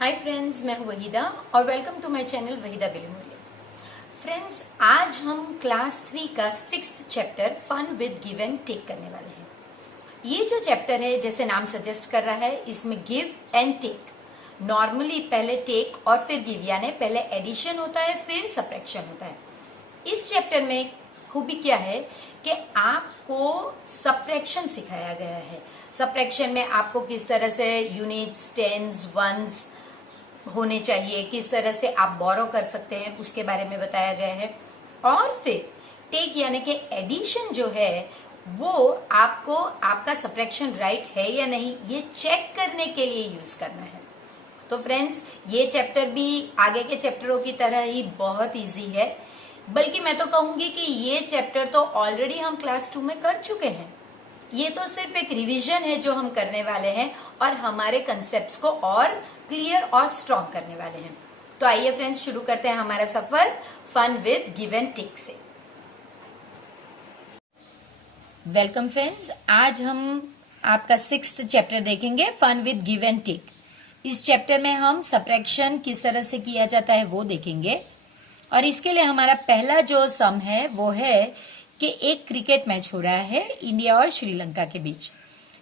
Hi friends, मैं हूं वहीदा और welcome to my channel Waheeda Billimoria. Friends, आज हम क्लास 3 का 6th chapter fun with give and take करने वाले हैं। ये जो चैप्टर है, जैसे नाम सजेस्ट कर रहा है, इसमें गिव एंड टेक, नॉर्मली पहले टेक और फिर गिव, यानी पहले एडिशन होता है फिर सब्ट्रैक्शन होता है। इस चैप्टर में खूबी क्या है कि आपको सब्ट्रैक्शन सिखाया गया है। सब्ट्रैक्शन में आपको किस तरह से यूनिट्स, टेंस, वंस होने चाहिए, किस तरह से आप बोरो कर सकते हैं, उसके बारे में बताया गया है। और फिर टेक यानी कि एडिशन जो है वो आपको आपका सब्ट्रैक्शन राइट है या नहीं, ये चेक करने के लिए यूज करना है। तो फ्रेंड्स, ये चैप्टर भी आगे के चैप्टरों की तरह ही बहुत इजी है, बल्कि मैं तो कहूंगी कि ये चैप्टर तो ऑलरेडी हम क्लास 2 में कर चुके हैं। ये तो सिर्फ एक रिवीजन है जो हम करने वाले हैं और हमारे कंसेप्ट्स को और क्लियर और स्ट्रॉन्ग करने वाले हैं। तो आइए फ्रेंड्स, शुरू करते हैं हमारा सफर fun with give and take से। वेलकम फ्रेंड्स, आज हम आपका 6th चैप्टर देखेंगे, fun with give and take. इस चैप्टर में हम सब्ट्रैक्शन किस तरह से किया जाता है वो देखेंगे। और इसके लिए हमारा पहला जो सम है वो है कि एक क्रिकेट मैच हो रहा है इंडिया और श्रीलंका के बीच,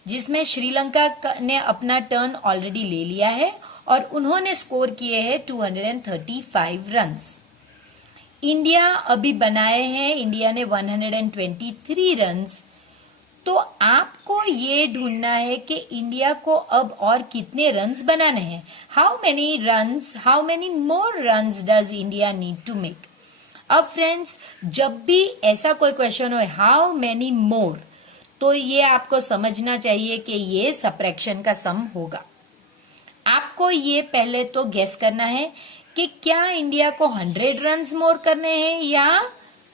जिसमें श्रीलंका ने अपना टर्न ऑलरेडी ले लिया है और उन्होंने स्कोर किए हैं 235 रन्स। इंडिया अभी बनाए हैं, इंडिया ने 123 रन्स। तो आपको ये ढूंढना है कि इंडिया को अब और कितने रन्स बनाने हैं। How many more runs does India need to make. अब फ्रेंड्स, जब भी ऐसा कोई क्वेश्चन हो हाउ मेनी मोर, तो ये आपको समझना चाहिए कि ये सब्ट्रैक्शन का सम होगा। आपको ये पहले तो गेस करना है कि क्या इंडिया को 100 रन्स मोर करने हैं या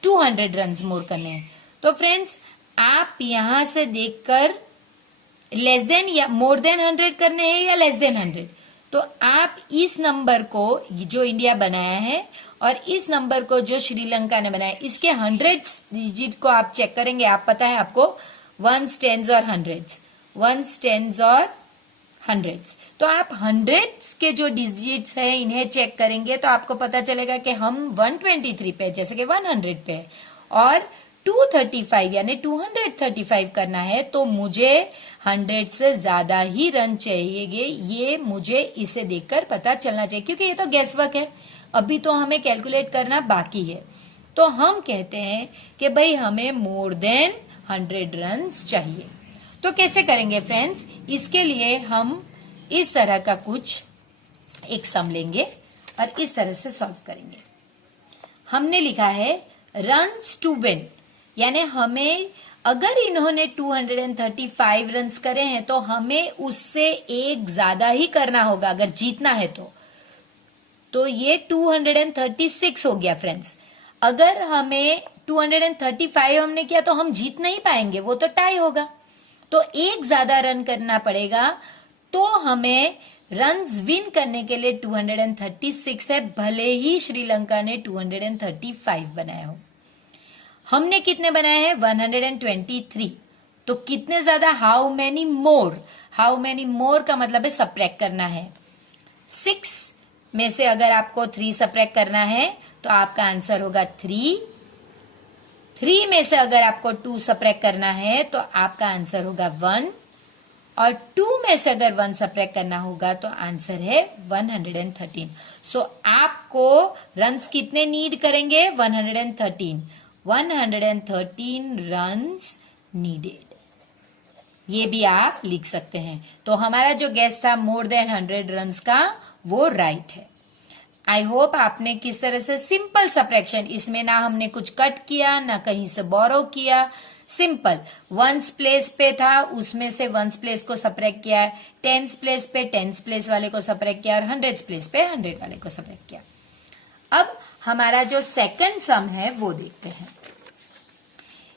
200 रन्स मोर करने हैं। तो फ्रेंड्स, आप यहां से देखकर लेस देन या मोर देन 100 करने हैं या लेस देन 100, तो आप इस नंबर को जो इंडिया बनाया है और इस नंबर को जो श्रीलंका ने बनाया, इसके 100 डिजिट को आप चेक करेंगे। आप पता है आपको 1s, 10s और 100s, 1s, 10s और 100s। तो आप 100s के जो डिजिट्स है इन्हें चेक करेंगे तो आपको पता चलेगा कि हम 123 पे, जैसे कि 100 पे है, और 235 यानी 235 करना है, तो मुझे 100 से ज्यादा ही रन चाहिए। ये मुझे इसे देखकर पता चलना चाहिए, क्योंकि ये तो गैस वर्क है, अभी तो हमें कैलकुलेट करना बाकी है। तो हम कहते हैं कि भाई हमें मोर देन 100 रन्स चाहिए। तो कैसे करेंगे फ्रेंड्स, इसके लिए हम इस तरह का कुछ एक सम लेंगे और इस तरह से सॉल्व करेंगे। हमने लिखा है रन्स टू विन, यानी हमें अगर इन्होंने 235 रन्स करे हैं तो हमें उससे एक ज्यादा ही करना होगा अगर जीतना है तो ये 236 हो गया फ्रेंड्स। अगर हमें 235 हमने किया तो हम जीत नहीं पाएंगे, वो तो टाई होगा। तो एक ज्यादा रन करना पड़ेगा, तो हमें रन्स विन करने के लिए 236 है, भले ही श्रीलंका ने 235 बनाया हो। हमने कितने बनाए हैं? 123। तो कितने ज्यादा, हाउ मेनी मोर का मतलब है सब्ट्रैक्ट करना है। 6 में से अगर आपको 3 सब्ट्रैक्ट करना है तो आपका आंसर होगा 3। 3 में से अगर आपको 2 सब्ट्रैक्ट करना है तो आपका आंसर होगा 1, और 2 में से अगर 1 सब्ट्रैक्ट करना होगा तो आंसर है 113। सो आपको रन्स कितने नीड करेंगे? 113 रन्स नीडेड। ये भी आप लिख सकते हैं। तो हमारा जो गेस था मोर देन 100 रन्स का, वो राइट है। आई होप आपने किस तरह से सिंपल सब्ट्रैक्शन, इसमें ना हमने कुछ कट किया ना कहीं से बोरो किया, सिंपल 1s प्लेस पे था, उसमें से 1s प्लेस को सब्ट्रैक्ट किया, 10s प्लेस पे 10s प्लेस वाले को सब्ट्रैक्ट किया, और 100s प्लेस पे 100 वाले को सब्ट्रैक्ट किया। अब हमारा जो सेकंड सम है वो देखते हैं,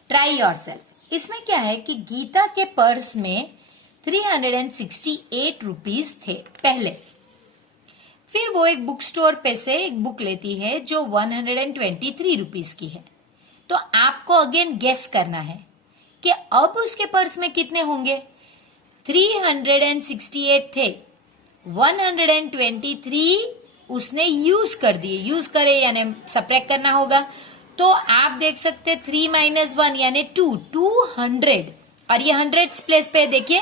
ट्राई योरसेल्फ। इसमें क्या है कि गीता के पर्स में 368 रुपीज थे पहले। फिर वो एक बुक स्टोर पे से एक बुक लेती है जो 123 रुपीज की है। तो आपको अगेन गेस करना है कि अब उसके पर्स में कितने होंगे। 368 थे, 123 उसने यूज कर दिए, यूज करे यानी सब्ट्रैक्ट करना होगा। तो आप देख सकते 3 माइनस 1 यानी 200, और ये हंड्रेड्स प्लेस पे देखिए,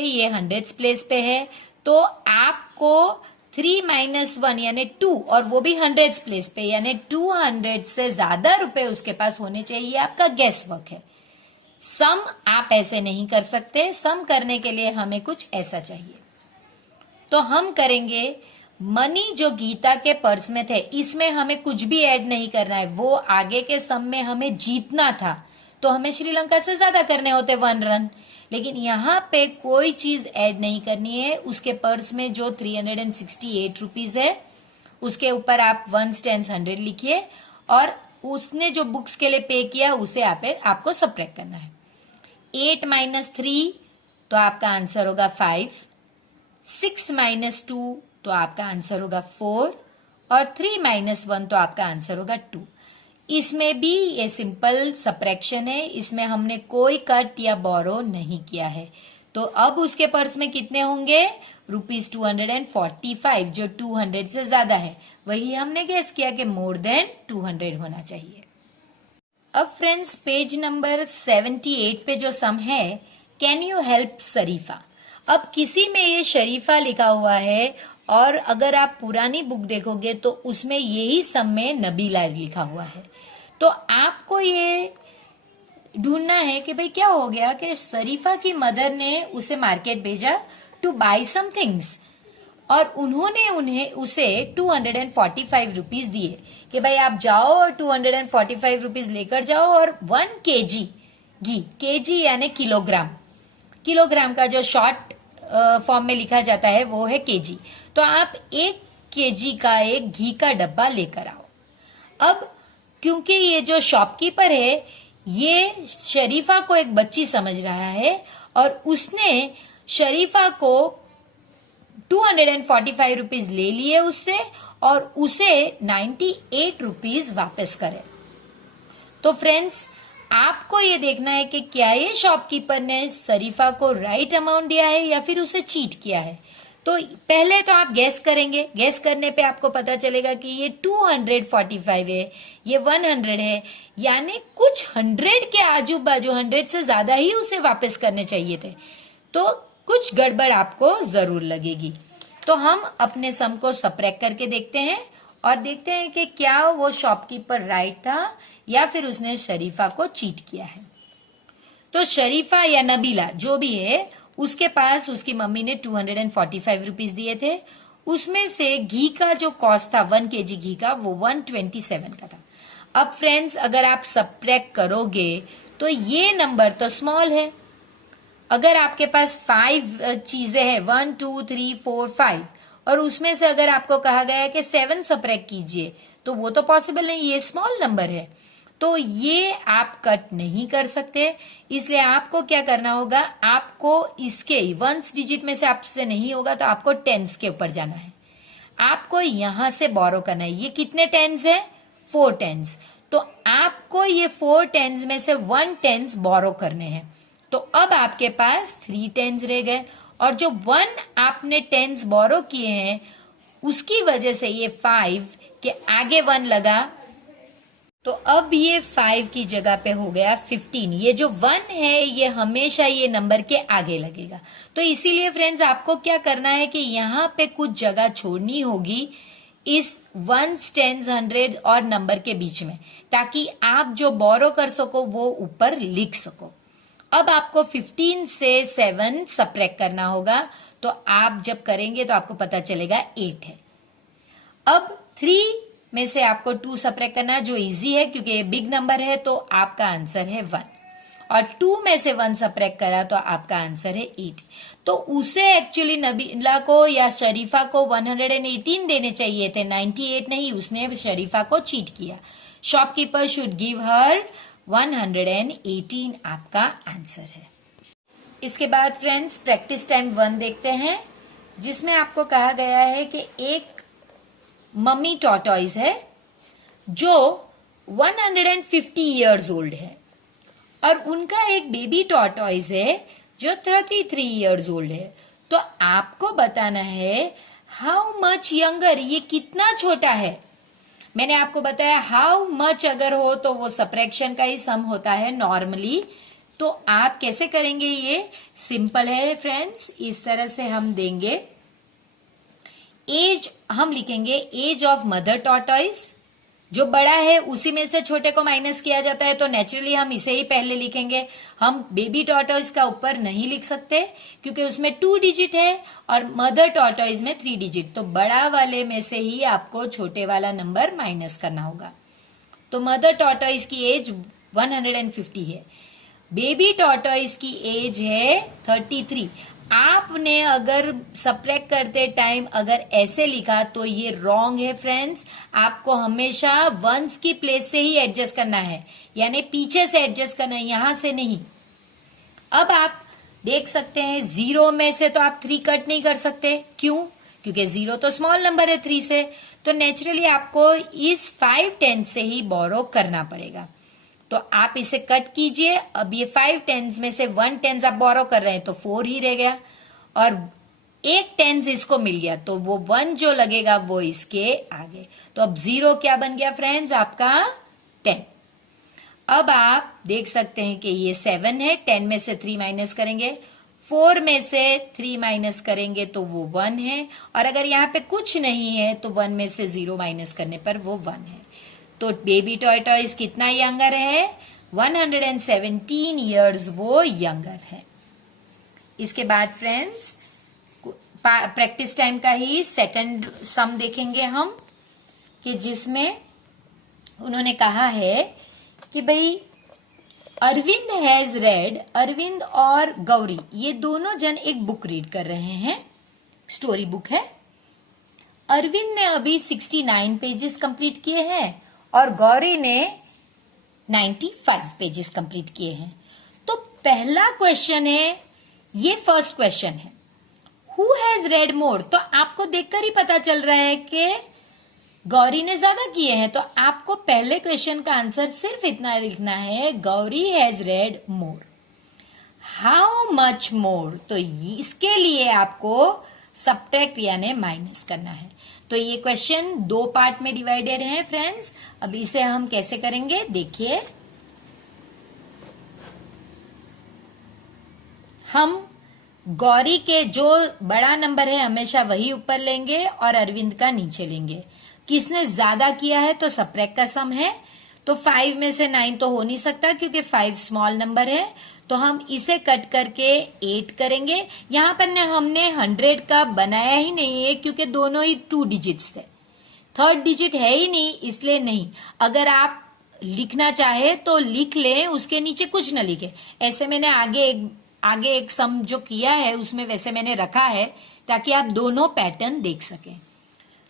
ये हंड्रेड्स प्लेस पे है। तो आपको 3 माइनस 1 यानी 2, और वो भी हंड्रेड्स प्लेस पे, यानी 200 से ज्यादा रुपए उसके पास होने चाहिए। आपका गैस वर्क है। सम आप ऐसे नहीं कर सकते, सम करने के लिए हमें कुछ ऐसा चाहिए। तो हम करेंगे मनी जो गीता के पर्स में थे, इसमें हमें कुछ भी ऐड नहीं करना है। वो आगे के सम में हमें जीतना था, तो हमें श्रीलंका से ज्यादा करने होते 1 रन, लेकिन यहाँ पे कोई चीज ऐड नहीं करनी है। उसके पर्स में जो 368 रुपीज है, उसके ऊपर आप 1s 10s 100 लिखिए, और उसने जो बुक्स के लिए पे किया उसे आपको सब्ट्रैक्ट करना है। 8 माइनस 3 तो आपका आंसर होगा 5, 6 माइनस 2 तो आपका आंसर होगा 4, और 3 माइनस 1 तो आपका आंसर होगा 2। इसमें भी ये सिंपल सब्ट्रैक्शन है, इसमें हमने कोई कट या बोरो नहीं किया है। तो अब उसके पर्स में कितने होंगे? ₹245, जो 200 से ज्यादा है। वही हमने गेस किया कि मोर देन 200 होना चाहिए। अब फ्रेंड्स पेज नंबर 78 पे जो सम है, कैन यू हेल्प शरीफा। अब किसी में ये शरीफा लिखा हुआ है, और अगर आप पुरानी बुक देखोगे तो उसमें यही सम में नबीला लिखा हुआ है। तो आपको ये ढूंढना है कि भाई क्या हो गया कि शरीफा की मदर ने उसे मार्केट भेजा टू बाय सम थिंग्स, और उन्होंने उसे 245 रुपीज दिए कि भाई आप जाओ और 245 रुपीज लेकर जाओ, और 1 kg घी, केजी यानी किलोग्राम, किलोग्राम का जो शॉर्ट फॉर्म में लिखा जाता है वो है केजी। तो आप 1 kg का एक घी का डब्बा लेकर आओ। अब क्योंकि ये जो शॉपकीपर है ये शरीफा को एक बच्ची समझ रहा है, और उसने शरीफा को 245 रुपीज ले लिए उससे, और उसे 98 रुपीज वापस करे। तो फ्रेंड्स आपको ये देखना है कि क्या ये शॉपकीपर ने शरीफा को राइट अमाउंट दिया है या फिर उसे चीट किया है। तो पहले तो आप गैस करेंगे, गैस करने पे आपको पता चलेगा कि ये 245 है, ये 100 है, यानी कुछ 100 के आजू बाजू 100 से ज्यादा ही उसे वापस करने चाहिए थे। तो कुछ गड़बड़ आपको जरूर लगेगी। तो हम अपने सम को सब्ट्रैक्ट करके देखते हैं, और देखते हैं कि क्या वो शॉपकीपर राइट था या फिर उसने शरीफा को चीट किया है। तो शरीफा या नबीला जो भी है, उसके पास उसकी मम्मी ने 245 रुपीज दिए थे। उसमें से घी का जो कॉस्ट था 1 kg घी का, वो 127 का था। अब फ्रेंड्स अगर आप सब्ट्रैक्ट करोगे तो ये नंबर तो स्मॉल है। अगर आपके पास 5 चीजें हैं, 1 2 3 4 5, और उसमें से अगर आपको कहा गया है कि 7 सब्ट्रैक्ट कीजिए, तो वो तो पॉसिबल नहीं, ये स्मॉल नंबर है। तो ये आप कट नहीं कर सकते। इसलिए आपको क्या करना होगा, आपको इसके 1s डिजिट में से आपसे नहीं होगा तो आपको 10s के ऊपर जाना है। आपको यहां से बोरो करना है। ये कितने 10s है? 4 10s। तो आपको ये 4 10s में से 1 10s बोरो करने हैं। तो अब आपके पास 3 10s रह गए, और जो 1 आपने 10s बोरो किए हैं उसकी वजह से ये 5 के आगे 1 लगा, तो अब ये 5 की जगह पे हो गया 15। ये जो 1 है ये हमेशा ये नंबर के आगे लगेगा। तो इसीलिए फ्रेंड्स आपको क्या करना है कि यहाँ पे कुछ जगह छोड़नी होगी इस 1s 10s 100 और नंबर के बीच में, ताकि आप जो बोरो कर सको वो ऊपर लिख सको। अब आपको 15 से 7 सब्ट्रैक्ट करना होगा। तो आप जब करेंगे तो आपको पता चलेगा 8 है। अब 3 में से आपको 2 सब्ट्रैक्ट करना जो इजी है क्योंकि ये बिग नंबर है, तो आपका आंसर है 1। और 2 में से 1 सब्ट्रैक्ट करा तो आपका आंसर है 8। तो उसे एक्चुअली नबीला को या शरीफा को 118 देने चाहिए थे, 98 नहीं। उसने शरीफा को चीट किया। शॉपकीपर शुड गिव हर 118 आपका आंसर है। इसके बाद फ्रेंड्स प्रैक्टिस टाइम 1 देखते हैं, जिसमें आपको कहा गया है कि एक मम्मी टॉर्टॉइज है जो 150 इयर्स ओल्ड है, और उनका एक बेबी टॉर्टॉइज है जो 33 इयर्स ओल्ड है। तो आपको बताना है हाउ मच यंगर, ये कितना छोटा है। मैंने आपको बताया हाउ मच अगर हो तो वो सब्ट्रैक्शन का ही सम होता है नॉर्मली। तो आप कैसे करेंगे, ये सिंपल है फ्रेंड्स। इस तरह से हम देंगे एज, हम लिखेंगे एज ऑफ मदर टॉर्टॉइस, जो बड़ा है उसी में से छोटे को माइनस किया जाता है, तो नेचुरली हम इसे ही पहले लिखेंगे। हम बेबी टॉर्टॉइस का ऊपर नहीं लिख सकते क्योंकि उसमें 2 डिजिट है और मदर टॉर्टॉइस में 3 डिजिट, तो बड़ा वाले में से ही आपको छोटे वाला नंबर माइनस करना होगा। तो मदर टॉर्टॉइस की एज 150 है, बेबी टॉर्टॉइस की एज है 33। आपने अगर सब्ट्रैक्ट करते टाइम अगर ऐसे लिखा तो ये रॉन्ग है फ्रेंड्स। आपको हमेशा वंस की प्लेस से ही एडजस्ट करना है, यानी पीछे से एडजस्ट करना है, यहां से नहीं। अब आप देख सकते हैं 0 में से तो आप 3 कट नहीं कर सकते, क्यों? क्योंकि 0 तो स्मॉल नंबर है 3 से, तो नेचुरली आपको इस 5/10 से ही बोरो करना पड़ेगा। तो आप इसे कट कीजिए। अब ये 5/10 में से 1/10 आप बोरो कर रहे हैं तो 4 ही रह गया और 1/10 इसको मिल गया, तो वो 1 जो लगेगा वो इसके आगे। तो अब 0 क्या बन गया फ्रेंड्स आपका 10। अब आप देख सकते हैं कि ये 7 है, 10 में से 3 माइनस करेंगे, 4 में से 3 माइनस करेंगे तो वो 1 है, और अगर यहाँ पे कुछ नहीं है तो 1 में से 0 माइनस करने पर वो 1 है। तो बेबी टॉर्टॉइस कितना यंगर है? 117 इयर्स वो यंगर है। इसके बाद फ्रेंड्स प्रैक्टिस टाइम का ही सेकंड सम देखेंगे हम, कि जिसमें उन्होंने कहा है कि भाई अरविंद हैज रेड, अरविंद और गौरी ये दोनों जन एक बुक रीड कर रहे हैं, स्टोरी बुक है। अरविंद ने अभी 69 पेजेस कंप्लीट किए हैं और गौरी ने 95 पेजेस कंप्लीट किए हैं। तो पहला क्वेश्चन है, ये फर्स्ट क्वेश्चन है, हु हैज रेड मोर। तो आपको देखकर ही पता चल रहा है कि गौरी ने ज्यादा किए हैं, तो आपको पहले क्वेश्चन का आंसर सिर्फ इतना लिखना है, Gauri has red more. How much more, तो इसके लिए आपको सब्ट्रैक्ट यानी माइनस करना है। तो ये क्वेश्चन 2 पार्ट में डिवाइडेड है फ्रेंड्स। अब इसे हम कैसे करेंगे देखिए, हम गौरी के जो बड़ा नंबर है हमेशा वही ऊपर लेंगे और अरविंद का नीचे लेंगे। किसने ज्यादा किया है तो सब्ट्रैक्ट का सम है, तो 5 में से 9 तो हो नहीं सकता क्योंकि 5 स्मॉल नंबर है, तो हम इसे कट करके 8 करेंगे। यहां पर हमने 100 का बनाया ही नहीं है क्योंकि दोनों ही 2 डिजिट्स थे, थर्ड डिजिट है ही नहीं, इसलिए नहीं। अगर आप लिखना चाहे तो लिख लें, उसके नीचे कुछ न लिखे। ऐसे मैंने आगे एक सम जो किया है उसमें वैसे मैंने रखा है ताकि आप दोनों पैटर्न देख सकें।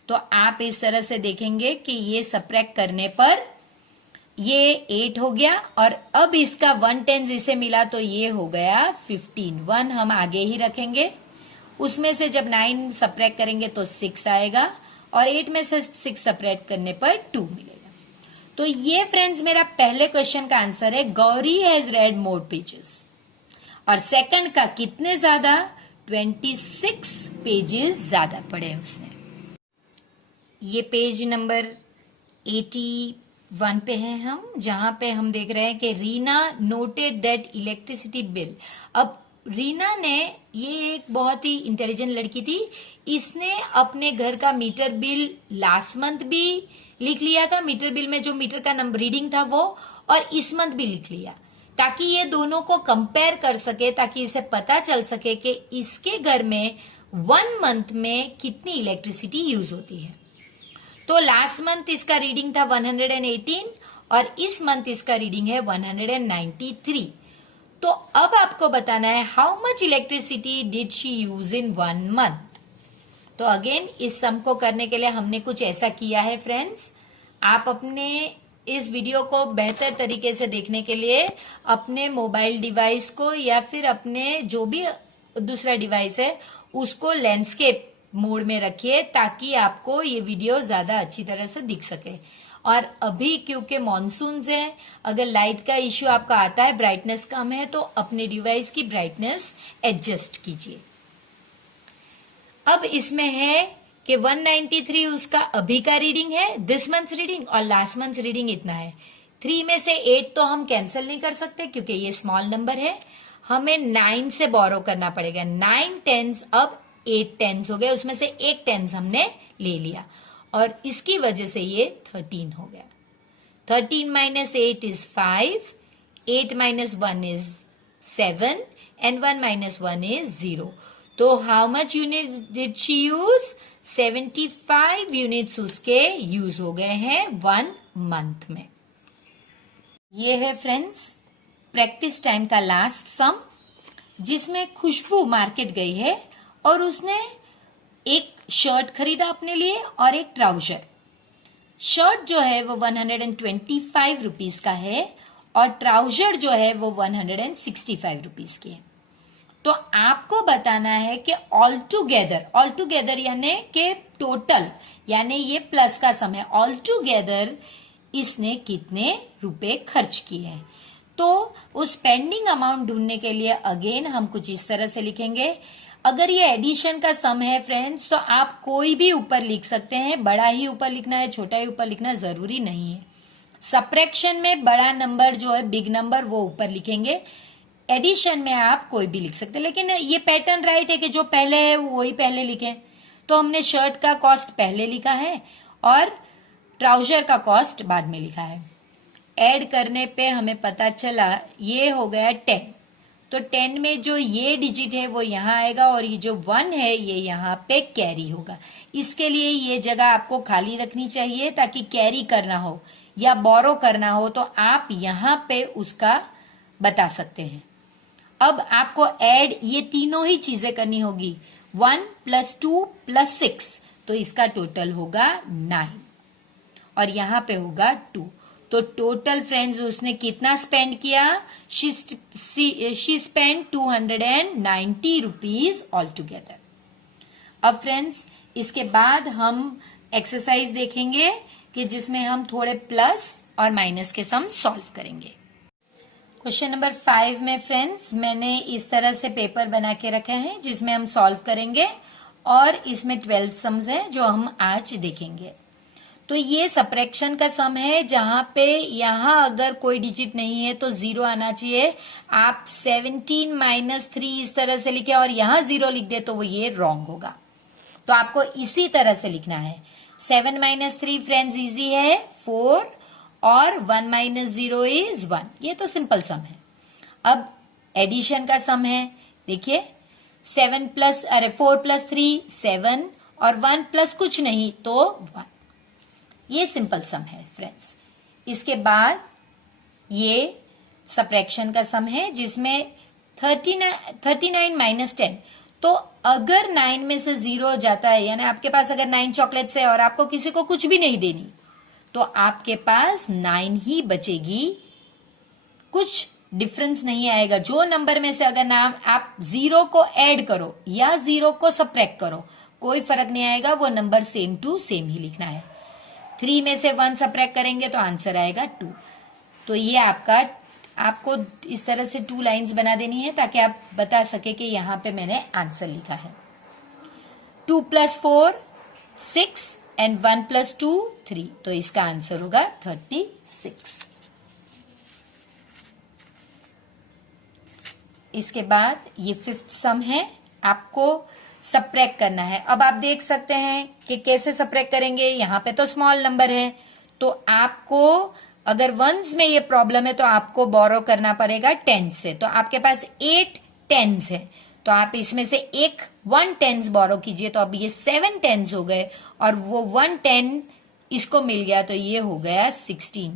तो आप इस तरह से देखेंगे कि ये सब्ट्रैक्ट करने पर ये 8 हो गया और अब इसका 1/10 इसे मिला तो ये हो गया 15। 1 हम आगे ही रखेंगे, उसमें से जब 9 सब्ट्रैक्ट करेंगे तो 6 आएगा और 8 में से 6 सब्ट्रैक्ट करने पर 2 मिलेगा। तो ये फ्रेंड्स मेरा पहले क्वेश्चन का आंसर है, Gauri has red more pages. और सेकंड का कितने ज्यादा? 26 पेजेस ज्यादा पढ़े उसने। ये पेज नंबर 81 पे हैं हम, जहां पे हम देख रहे हैं कि Reena noted that electricity bill. अब रीना ने, ये एक बहुत ही इंटेलिजेंट लड़की थी, इसने अपने घर का मीटर बिल लास्ट मंथ भी लिख लिया था, मीटर बिल में जो मीटर का नंबर रीडिंग था वो, और इस मंथ भी लिख लिया ताकि ये दोनों को कंपेयर कर सके, ताकि इसे पता चल सके कि इसके घर में 1 मंथ में कितनी इलेक्ट्रिसिटी यूज होती है। तो लास्ट मंथ इसका रीडिंग था 118 और इस मंथ इसका रीडिंग है 193। तो अब आपको बताना है how much electricity did she use in 1 month. तो अगेन इस सम को करने के लिए हमने कुछ ऐसा किया है फ्रेंड्स। आप अपने इस वीडियो को बेहतर तरीके से देखने के लिए अपने मोबाइल डिवाइस को या फिर अपने जो भी दूसरा डिवाइस है उसको लैंडस्केप मोड में रखिए ताकि आपको ये वीडियो ज्यादा अच्छी तरह से दिख सके। और अभी क्योंकि मॉनसून है, अगर लाइट का इश्यू आपका आता है, ब्राइटनेस कम है, तो अपने डिवाइस की ब्राइटनेस एडजस्ट कीजिए। अब इसमें है कि 193 उसका अभी का रीडिंग है, दिस मंथ रीडिंग, और लास्ट मंथ रीडिंग इतना है। 3 में से 8 तो हम कैंसिल नहीं कर सकते क्योंकि ये स्मॉल नंबर है। हमें 9 से बोरो करना पड़ेगा। 9 टेंस अब 8 टेंस हो गए, उसमें से एक टेंस हमने ले लिया और इसकी वजह से ये 13 हो गया। 13 minus 8 is 5, 8 minus 1 is 7 and 1 minus 1 is 0. तो how much units did she use? 75 units उसके यूज हो गए हैं 1 मंथ में। ये है फ्रेंड्स प्रैक्टिस टाइम का लास्ट सम, जिसमें खुशबू मार्केट गई है और उसने एक शर्ट खरीदा अपने लिए और एक ट्राउजर। शर्ट जो है वो 125 रुपीज का है और ट्राउजर जो है वो 165 रुपीज की है। तो आपको बताना है कि ऑल टुगेदर यानी कि टोटल, यानी ये प्लस का सम है, ऑल टुगेदर इसने कितने रुपए खर्च किए हैं। तो उस पेंडिंग अमाउंट ढूंढने के लिए अगेन हम कुछ इस तरह से लिखेंगे। अगर ये एडिशन का सम है फ्रेंड्स तो आप कोई भी ऊपर लिख सकते हैं, बड़ा ही ऊपर लिखना है, छोटा ही ऊपर लिखना जरूरी नहीं है। सब्ट्रैक्शन में बड़ा नंबर जो है बिग नंबर वो ऊपर लिखेंगे, एडिशन में आप कोई भी लिख सकते हैं। लेकिन ये पैटर्न राइट है कि जो पहले है वही पहले लिखें। तो हमने शर्ट का कॉस्ट पहले लिखा है और ट्राउजर का कॉस्ट बाद में लिखा है। ऐड करने पे हमें पता चला ये हो गया 10। तो 10 में जो ये डिजिट है वो यहाँ आएगा और ये जो 1 है ये यहाँ पे कैरी होगा। इसके लिए ये जगह आपको खाली रखनी चाहिए ताकि कैरी करना हो या बोरो करना हो तो आप यहाँ पे उसका बता सकते हैं। अब आपको ऐड ये तीनों ही चीजें करनी होगी, 1 + 2 + 6, तो इसका टोटल होगा 9 और यहाँ पे होगा 2। तो टोटल फ्रेंड्स उसने कितना स्पेंड किया? She spend 290 rupees all together. अब फ्रेंड्स इसके बाद हम एक्सरसाइज देखेंगे कि जिसमें हम थोड़े प्लस और माइनस के सम सॉल्व करेंगे। क्वेश्चन नंबर 5 में फ्रेंड्स मैंने इस तरह से पेपर बना के रखे हैं जिसमें हम सॉल्व करेंगे और इसमें 12 सम्स हैं जो हम आज देखेंगे। तो ये सब्ट्रैक्शन का सम है जहां पे यहां अगर कोई डिजिट नहीं है तो 0 आना चाहिए। आप 17 - 3 इस तरह से लिखे और यहां 0 लिख दे तो वो ये रॉन्ग होगा। तो आपको इसी तरह से लिखना है। 7 - 3 फ्रेंड्स इजी है 4 और 1 - 0 इज 1। ये तो सिंपल सम है। अब एडिशन का सम है, देखिए 4 + 3 7 और 1 प्लस कुछ नहीं तो 1। ये सिंपल सम है फ्रेंड्स। इसके बाद ये सब्ट्रैक्शन का सम है जिसमें 39 - 10। तो अगर 9 में से 0 जाता है, यानी आपके पास अगर 9 चॉकलेट्स है और आपको किसी को कुछ भी नहीं देनी तो आपके पास 9 ही बचेगी, कुछ डिफरेंस नहीं आएगा। जो नंबर में से अगर नाम आप 0 को ऐड करो या 0 को सब्ट्रैक्ट करो कोई फर्क नहीं आएगा, वो नंबर सेम टू सेम ही लिखना है। 3 में से 1 सब्ट्रैक्ट करेंगे तो आंसर आएगा 2। तो ये आपको इस तरह से 2 लाइंस बना देनी है ताकि आप बता सके कि यहां पे मैंने आंसर लिखा है। 2 + 4 6 एंड 1 + 2 3। तो इसका आंसर होगा 36। इसके बाद ये 5th सम है, आपको सब्ट्रैक्ट करना है। अब आप देख सकते हैं कि कैसे सब्ट्रैक्ट करेंगे। यहाँ पे तो स्मॉल नंबर है तो आपको अगर वंस में ये प्रॉब्लम है तो आपको बोरो करना पड़ेगा 10 से। तो आपके पास 8 10s है तो आप इसमें से एक 1 10s बोरो कीजिए। तो अब ये 7 10s हो गए और वो 1 10 इसको मिल गया तो ये हो गया 16।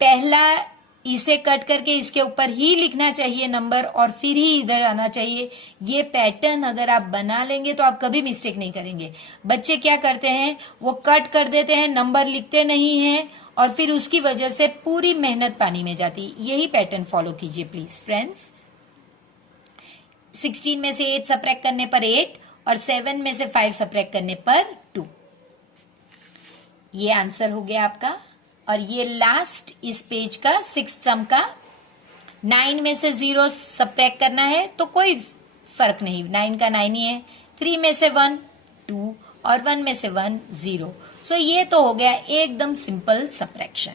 पहला इसे कट करके इसके ऊपर ही लिखना चाहिए नंबर और फिर ही इधर आना चाहिए। ये पैटर्न अगर आप बना लेंगे तो आप कभी मिस्टेक नहीं करेंगे। बच्चे क्या करते हैं, वो कट कर देते हैं, नंबर लिखते नहीं हैं और फिर उसकी वजह से पूरी मेहनत पानी में जाती। यही पैटर्न फॉलो कीजिए प्लीज फ्रेंड्स। 16 में से 8 सब्ट्रैक्ट करने पर 8 और 7 में से 5 सब्ट्रैक्ट करने पर 2। ये आंसर हो गया आपका। और ये लास्ट इस पेज का 6th सम का 9 में से 0 सब्ट्रैक्ट करना है तो कोई फर्क नहीं, 9 का 9 ही है, 3 में से 1 2 और 1 में से 1 0। सो ये तो हो गया एकदम सिंपल सब्ट्रैक्शन।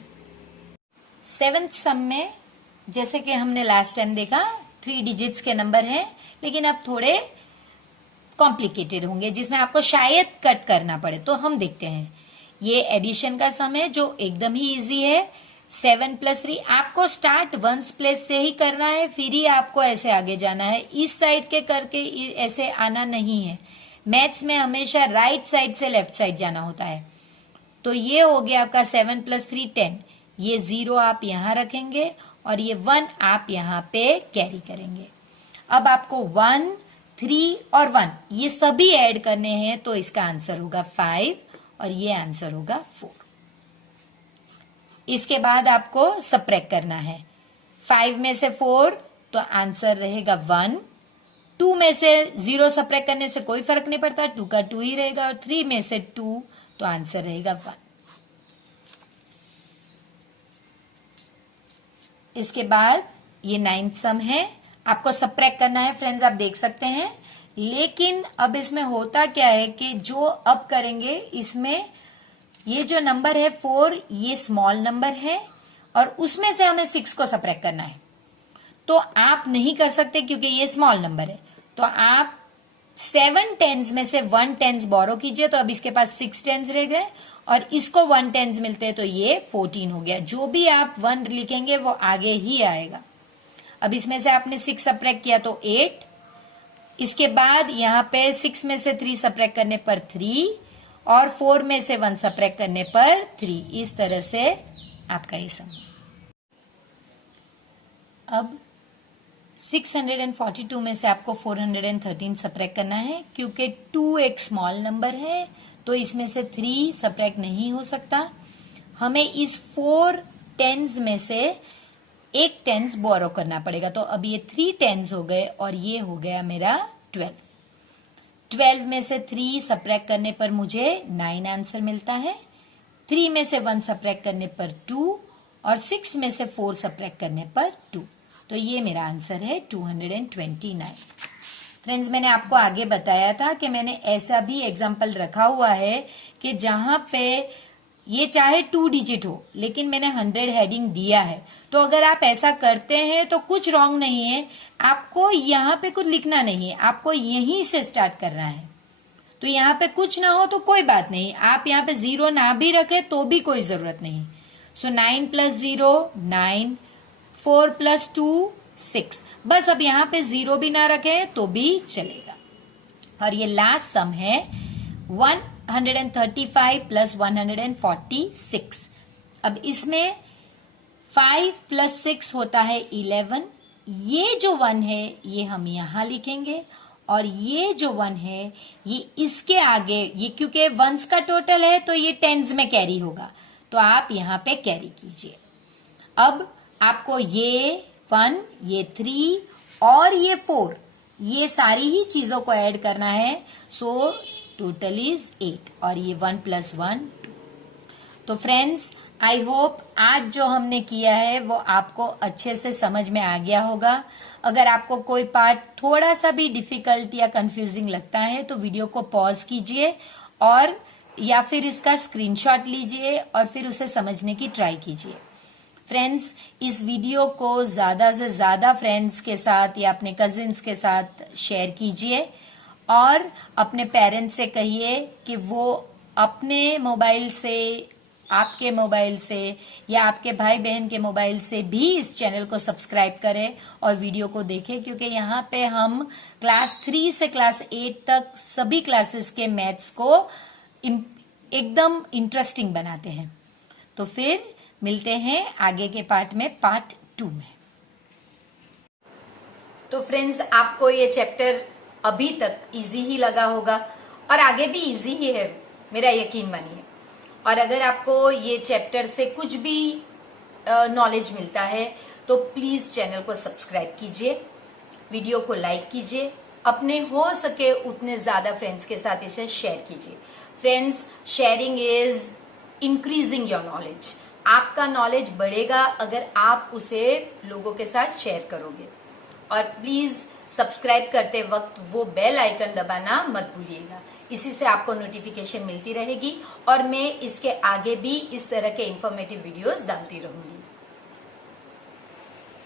7th सम में जैसे कि हमने लास्ट टाइम देखा 3 डिजिट्स के नंबर हैं, लेकिन अब थोड़े कॉम्प्लिकेटेड होंगे जिसमें आपको शायद कट करना पड़े। तो हम देखते हैं। ये एडिशन का सम है जो एकदम ही इजी है। 7 + 3 आपको स्टार्ट 1s प्लेस से ही करना है, फिर ही आपको ऐसे आगे जाना है। इस साइड के करके ऐसे आना नहीं है। मैथ्स में हमेशा राइट साइड से लेफ्ट साइड जाना होता है। तो ये हो गया आपका 7 + 3 10। ये 0 आप यहां रखेंगे और ये 1 आप यहां पे कैरी करेंगे। अब आपको 1 3 और 1 ये सभी ऐड करने हैं, तो इसका आंसर होगा 5 और ये आंसर होगा 4। इसके बाद आपको सब्ट्रैक्ट करना है। 5 में से 4 तो आंसर रहेगा 1। 2 में से 0 सब्ट्रैक्ट करने से कोई फर्क नहीं पड़ता, 2 का 2 ही रहेगा। और 3 में से 2 तो आंसर रहेगा 1। इसके बाद ये 9th सम है, आपको सब्ट्रैक्ट करना है फ्रेंड्स, आप देख सकते हैं। लेकिन अब इसमें होता क्या है कि जो अब करेंगे इसमें ये जो नंबर है 4 ये स्मॉल नंबर है और उसमें से हमें 6 को सब्ट्रैक्ट करना है। तो आप नहीं कर सकते क्योंकि ये स्मॉल नंबर है। तो आप 7 टेंस में से 1 टेंस बोरो कीजिए, तो अब इसके पास 6 टेंस रह गए और इसको 1 टेंस मिलते हैं, तो ये 14 हो गया। जो भी आप 1 लिखेंगे वो आगे ही आएगा। अब इसमें से आपने 6 सब्ट्रैक्ट किया तो 8। इसके बाद यहां पे 6 में से 3 सब्ट्रैक्ट करने पर 3 और 4 में से 1 सब्ट्रैक्ट करने पर 3। इस तरह से आपका ये सम। अब 642 में से आपको 413 सब्ट्रैक्ट करना है। क्योंकि 2 एक स्मॉल नंबर है तो इसमें से 3 सब्ट्रैक्ट नहीं हो सकता। हमें इस 4 टेंस में से एक टेंस बोरो करना पड़ेगा। तो अब ये 3 टेंस हो गए और ये हो गया मेरा 12। 12 में से 3 सब्ट्रैक्ट करने पर मुझे 9 आंसर मिलता है। 3 में से 1 सब्ट्रैक्ट करने पर 2 और 6 में से 4 सब्ट्रैक्ट करने पर 2। तो ये मेरा आंसर है 229। फ्रेंड्स, मैंने आपको आगे बताया था कि मैंने ऐसा भी एग्जाम्पल रखा हुआ है कि जहां पे ये चाहे 2 डिजिट हो लेकिन मैंने 100 हेडिंग दिया है। तो अगर आप ऐसा करते हैं तो कुछ रॉन्ग नहीं है, आपको यहाँ पे कुछ लिखना नहीं है, आपको यहीं से स्टार्ट करना है। तो यहाँ पे कुछ ना हो तो कोई बात नहीं, आप यहाँ पे 0 ना भी रखे तो भी कोई जरूरत नहीं। सो 9 + 0 9, 4 + 2 6। बस अब यहाँ पे 0 भी ना रखे तो भी चलेगा। और ये लास्ट सम है 135 + 146। अब इसमें 5 + 6 होता है 11। ये जो 1 है ये हम यहां लिखेंगे और ये जो 1 है ये इसके आगे, ये क्योंकि 1s का टोटल है तो ये 10s में कैरी होगा, तो आप यहां पे कैरी कीजिए। अब आपको ये 1, ये 3 और ये 4 ये सारी ही चीजों को ऐड करना है। सो टोटल इज 8 और ये 1 + 1 2। तो फ्रेंड्स, आई होप आज जो हमने किया है वो आपको अच्छे से समझ में आ गया होगा। अगर आपको कोई पार्ट थोड़ा सा भी डिफिकल्ट या कंफ्यूजिंग लगता है तो वीडियो को पॉज कीजिए और या फिर इसका स्क्रीनशॉट लीजिए और फिर उसे समझने की ट्राई कीजिए। फ्रेंड्स, इस वीडियो को ज्यादा से ज्यादा फ्रेंड्स के साथ या अपने कजिन्स के साथ शेयर कीजिए और अपने पेरेंट्स से कहिए कि वो अपने मोबाइल से, आपके मोबाइल से या आपके भाई बहन के मोबाइल से भी इस चैनल को सब्सक्राइब करें और वीडियो को देखें, क्योंकि यहाँ पे हम क्लास 3 से क्लास 8 तक सभी क्लासेस के मैथ्स को एकदम इंटरेस्टिंग बनाते हैं। तो फिर मिलते हैं आगे के पार्ट में, पार्ट 2 में। तो फ्रेंड्स, आपको ये चैप्टर अभी तक इजी ही लगा होगा और आगे भी इजी ही है, मेरा यकीन मानिए। और अगर आपको ये चैप्टर से कुछ भी नॉलेज मिलता है तो प्लीज चैनल को सब्सक्राइब कीजिए, वीडियो को लाइक कीजिए, अपने हो सके उतने ज्यादा फ्रेंड्स के साथ इसे शेयर कीजिए। Friends, sharing is increasing your knowledge. आपका नॉलेज बढ़ेगा अगर आप उसे लोगों के साथ शेयर करोगे। और प्लीज सब्सक्राइब करते वक्त वो बेल आइकन दबाना मत भूलिएगा। इसी से आपको नोटिफिकेशन मिलती रहेगी और मैं इसके आगे भी इस तरह के इंफॉर्मेटिव वीडियोस डालती रहूंगी।